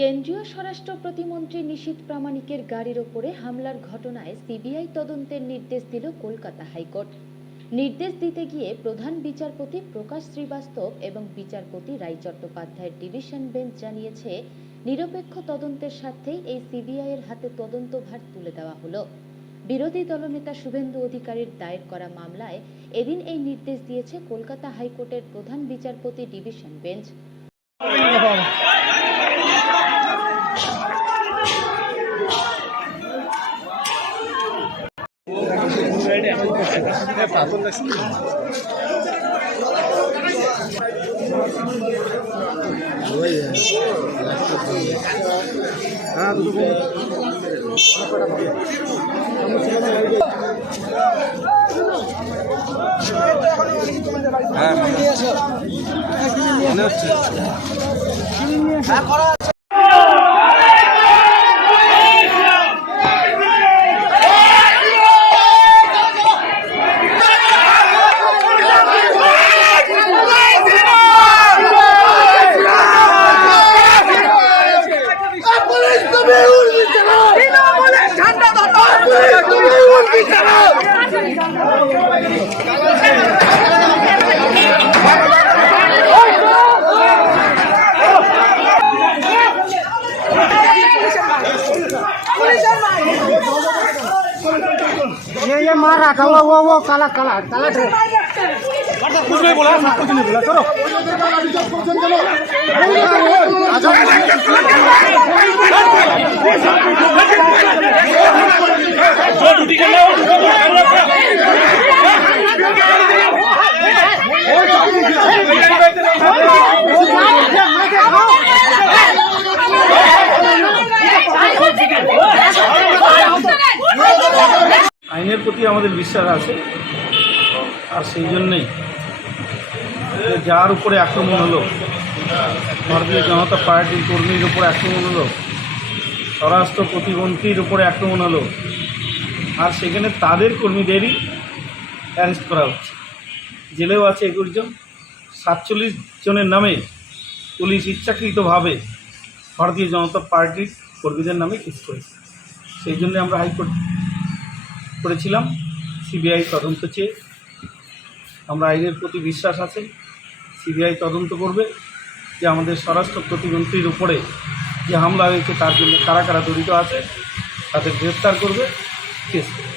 কেন্দ্রীয় স্বরাষ্ট্র প্রতিমন্ত্রী নিশীথ প্রামাণিকের গাড়ির ওপরে হামলার ঘটনায় সিবিআই তদন্তের নির্দেশ দিল কলকাতা হাইকোর্ট। নির্দেশ দিতে গিয়ে প্রধান বিচারপতি প্রকাশ শ্রীবাস্তব এবং বিচারপতি রায় চট্টোপাধ্যায়ের ডিভিশন বেঞ্চ জানিয়েছে, নিরপেক্ষ তদন্তের স্বার্থেই এই সিবিআইয়ের হাতে তদন্তভার তুলে দেওয়া হলো। বিরোধী দলনেতা শুভেন্দু অধিকারীর দায়ের করা মামলায় এদিন এই নির্দেশ দিয়েছে কলকাতা হাইকোর্টের প্রধান বিচারপতি ডিভিশন বেঞ্চ। ये मार रहा था वो काला काला काला ड्रेस कुछ नहीं बोला, कुछ नहीं बोला। चलो আইনের প্রতি আমাদের বিশ্বাস আছে, আর সেই জন্যেই যার উপরে আক্রমণ হলো, ভারতীয় জনতা পার্টির কর্মীর উপরে আক্রমণ হলো, স্বরাষ্ট্র প্রতিমন্ত্রীর উপরে আক্রমণ হলো, আর সেখানে তাদের কর্মীদেরই অ্যারেস্ট করা হচ্ছে। জেলেও আছে 21 জন, 47 জনের নামে পুলিশ ইচ্ছাকৃতভাবে ভারতীয় জনতা পার্টির কর্মীদের নামে কেস করেছে। সেই জন্য আমরা হাইকোর্ট করেছিলাম সিবিআই তদন্ত চেয়ে। আমরা আইনের প্রতি বিশ্বাস আছে, সিবিআই তদন্ত করবে যে আমাদের স্বরাষ্ট্র প্রতিমন্ত্রীর উপরে যে হামলা হয়েছে তার জন্য কারা কারা জড়িত আছে তাদের গ্রেফতার করবে, কেস করবে।